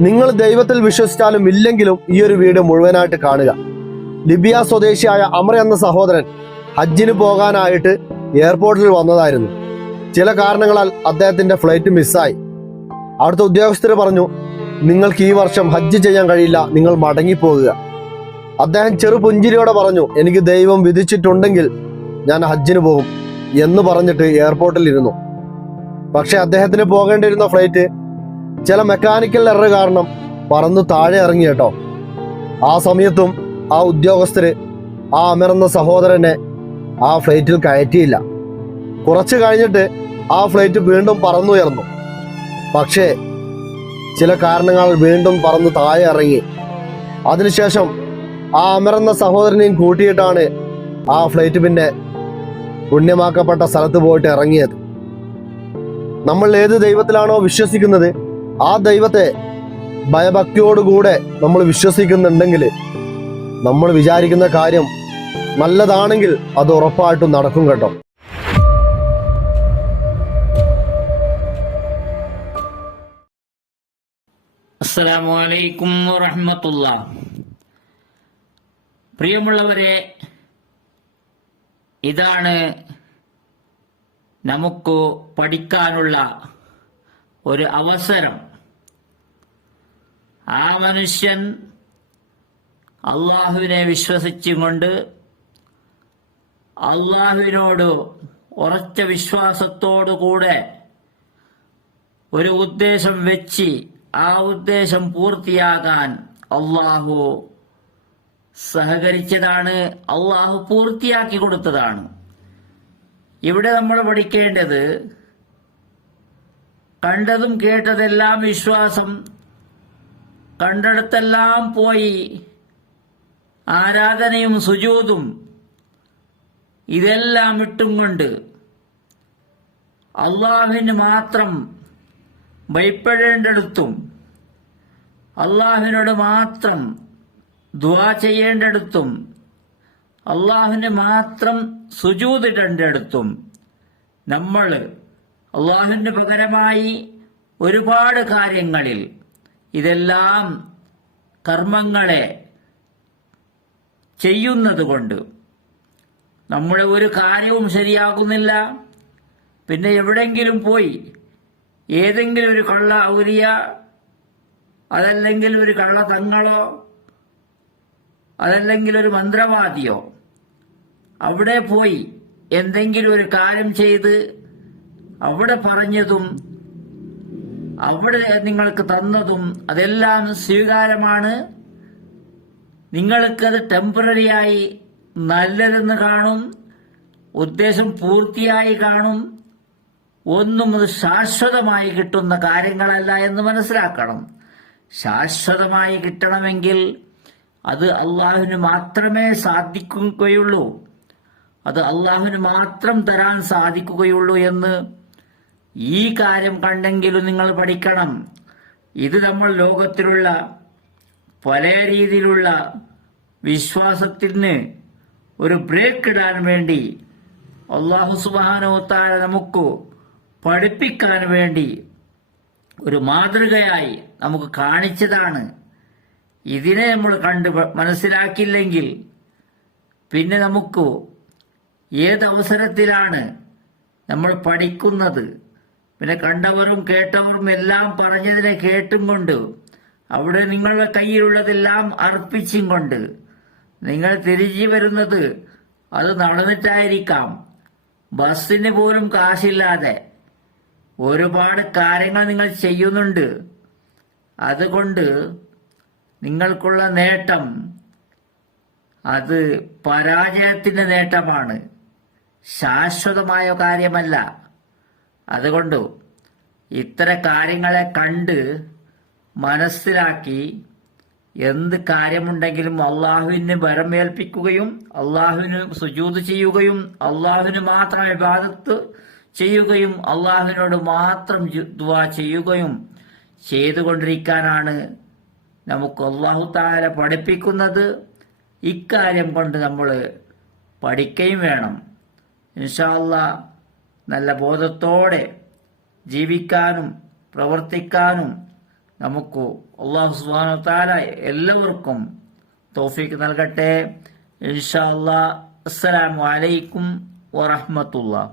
നിങ്ങൾ ദൈവത്തിൽ വിശ്വസിച്ചാലും ഇല്ലെങ്കിലും ഈ ഒരു വീഡിയോ മുഴുവനായിട്ട് കാണുക. ലിബിയ സ്വദേശിയായ അമർ എന്ന സഹോദരൻ ഹജ്ജിന് പോകാനായിട്ട് എയർപോർട്ടിൽ വന്നതായിരുന്നു. ചില കാരണങ്ങളാൽ അദ്ദേഹത്തിന്റെ ഫ്ലൈറ്റ് മിസ്സായി. അവിടുത്തെ ഉദ്യോഗസ്ഥർ പറഞ്ഞു നിങ്ങൾക്ക് ഈ വർഷം ഹജ്ജ് ചെയ്യാൻ കഴിയില്ല നിങ്ങൾ മടങ്ങിപ്പോകുക. അദ്ദേഹം ചെറു പുഞ്ചിരിയോടെ പറഞ്ഞു എനിക്ക് ദൈവം വിധിച്ചിട്ടുണ്ടെങ്കിൽ ഞാൻ ഹജ്ജിന് പോകും എന്ന് പറഞ്ഞിട്ട് എയർപോർട്ടിൽ ഇരുന്നു. പക്ഷെ അദ്ദേഹത്തിന് പോകേണ്ടിയിരുന്ന ഫ്ലൈറ്റ് ചില മെക്കാനിക്കൽ എറർ കാരണം പറന്ന് താഴെ ഇറങ്ങി കേട്ടോ. ആ സമയത്തും ആ ഉദ്യോഗസ്ഥര് ആ അമർന്ന സഹോദരനെ ആ ഫ്ലൈറ്റിൽ കയറ്റിയില്ല. കുറച്ച് കഴിഞ്ഞിട്ട് ആ ഫ്ലൈറ്റ് വീണ്ടും പറന്നുയർന്നു. പക്ഷേ ചില കാരണങ്ങൾ വീണ്ടും പറന്ന് താഴെ ഇറങ്ങി. അതിനുശേഷം ആ അമർന്ന സഹോദരനെയും കൂട്ടിയിട്ടാണ് ആ ഫ്ലൈറ്റ് പിന്നെ പുണ്യമാക്കപ്പെട്ട സ്ഥലത്ത് പോയിട്ട് ഇറങ്ങിയത്. നമ്മൾ ഏത് ദൈവത്തിലാണോ വിശ്വസിക്കുന്നത്? ആ ദൈവത്തെ ഭയഭക്തിയോടുകൂടെ നമ്മൾ വിശ്വസിക്കുന്നുണ്ടെങ്കിൽ നമ്മൾ വിചാരിക്കുന്ന കാര്യം നല്ലതാണെങ്കിൽ അത് ഉറപ്പായിട്ടും നടക്കും കേട്ടോ. അസ്സലാമു അലൈക്കും വറഹ്മത്തുള്ള പ്രിയമുള്ളവരെ ഇതാണ് നമുക്ക് പഠിക്കാനുള്ള ഒരു അവസരം. ആ മനുഷ്യൻ അള്ളാഹുവിനെ വിശ്വസിച്ചുകൊണ്ട് അള്ളാഹുവിനോട് ഉറച്ച വിശ്വാസത്തോടുകൂടെ ഒരു ഉദ്ദേശം വെച്ച് ആ ഉദ്ദേശം പൂർത്തിയാകാൻ അള്ളാഹു സഹകരിച്ചതാണ് അള്ളാഹു പൂർത്തിയാക്കി കൊടുത്തതാണ്. ഇവിടെ നമ്മൾ പഠിക്കേണ്ടത് കണ്ടതും കേട്ടതെല്ലാം വിശ്വാസം. കണ്ടിടത്തെല്ലാം പോയി. ആരാധനയും സുജൂതും ഇതെല്ലാം ഇട്ടും കൊണ്ട് അള്ളാഹുവിന് മാത്രം ഭയപ്പെടേണ്ടടുത്തും അള്ളാഹുവിനോട് മാത്രം ദ്വാ ചെയ്യേണ്ടടുത്തും അള്ളാഹുവിന് മാത്രം സുജൂതിടേണ്ടടുത്തും നമ്മൾ അള്ളാഹുവിന് പകരമായി ഒരുപാട് കാര്യങ്ങളിൽ ഇതെല്ലാം കർമ്മങ്ങളെ ചെയ്യുന്നത് കൊണ്ട് നമ്മുടെ ഒരു കാര്യവും ശരിയാകുന്നില്ല. പിന്നെ എവിടെങ്കിലും പോയി ഏതെങ്കിലും ഒരു കള്ള ഔരിയ അതല്ലെങ്കിൽ ഒരു കള്ള തങ്ങളോ അതല്ലെങ്കിൽ ഒരു മന്ത്രവാദിയോ അവിടെ പോയി എന്തെങ്കിലും ഒരു കാര്യം ചെയ്ത് അവിടെ പറഞ്ഞതും അവിടെ നിങ്ങൾക്ക് തന്നതും അതെല്ലാം സ്വീകാരമാണ്. നിങ്ങൾക്കത് ടെമ്പററിയായി നല്ലതെന്ന് കാണും. ഉദ്ദേശം പൂർത്തിയായി കാണും. ഒന്നും അത് ശാശ്വതമായി കിട്ടുന്ന കാര്യങ്ങളല്ല എന്ന് മനസ്സിലാക്കണം. ശാശ്വതമായി കിട്ടണമെങ്കിൽ അത് അള്ളാഹുവിന് മാത്രമേ സാധിക്കുകയുള്ളൂ. അത് അള്ളാഹുവിന് മാത്രം തരാൻ സാധിക്കുകയുള്ളൂ എന്ന് ഈ കാര്യം കണ്ടെങ്കിലും നിങ്ങൾ പഠിക്കണം. ഇത് നമ്മൾ ലോകത്തിലുള്ള പല രീതിയിലുള്ള വിശ്വാസത്തിന് ഒരു ബ്രേക്ക് ഇടാൻ വേണ്ടി അള്ളാഹു സുബാനോത്താര നമുക്ക് പഠിപ്പിക്കാൻ വേണ്ടി ഒരു മാതൃകയായി നമുക്ക് കാണിച്ചതാണ്. ഇതിനെ നമ്മൾ കണ്ട് മനസ്സിലാക്കില്ലെങ്കിൽ പിന്നെ നമുക്ക് ഏതവസരത്തിലാണ് നമ്മൾ പഠിക്കുന്നത്? പിന്നെ കണ്ടവരും കേട്ടവരും എല്ലാം പറഞ്ഞതിനെ കേട്ടും കൊണ്ട് അവിടെ നിങ്ങളുടെ കയ്യിലുള്ളതെല്ലാം അർപ്പിച്ചും കൊണ്ട് നിങ്ങൾ തിരിച്ചു വരുന്നത് അത് നടന്നിട്ടായിരിക്കാം. ബസ്സിന് പോലും കാശില്ലാതെ ഒരുപാട് കാര്യങ്ങൾ നിങ്ങൾ ചെയ്യുന്നുണ്ട്. അതുകൊണ്ട് നിങ്ങൾക്കുള്ള നേട്ടം അത് പരാജയത്തിന്റെ നേട്ടമാണ്. ശാശ്വതമായ കാര്യമല്ല. അതുകൊണ്ട് ഇത്തരം കാര്യങ്ങളെ കണ്ട് മനസ്സിലാക്കി എന്ത് കാര്യമുണ്ടെങ്കിലും അള്ളാഹുവിന് വരമേൽപ്പിക്കുകയും അള്ളാഹുവിന് സുജൂത് ചെയ്യുകയും അള്ളാഹുവിന് മാത്രം ഇബാദത്ത് ചെയ്യുകയും അള്ളാഹുവിനോട് മാത്രം ദുആ ചെയ്യുകയും ചെയ്തുകൊണ്ടിരിക്കാനാണ് നമുക്ക് അള്ളാഹു താര പഠിപ്പിക്കുന്നത്. ഇക്കാര്യം കൊണ്ട് നമ്മൾ പഠിക്കുകയും വേണം. ഇൻഷാല്ല നല്ല ബോധത്തോടെ ജീവിക്കാനും പ്രവർത്തിക്കാനും നമുക്ക് അള്ളാഹു സുബാന താല എല്ലാവർക്കും തോഫീക്ക് നൽകട്ടെ. ഇൻഷാ അല്ലാ അസ്സലാമു അലൈക്കും വറഹ്മത്തുള്ളാഹി.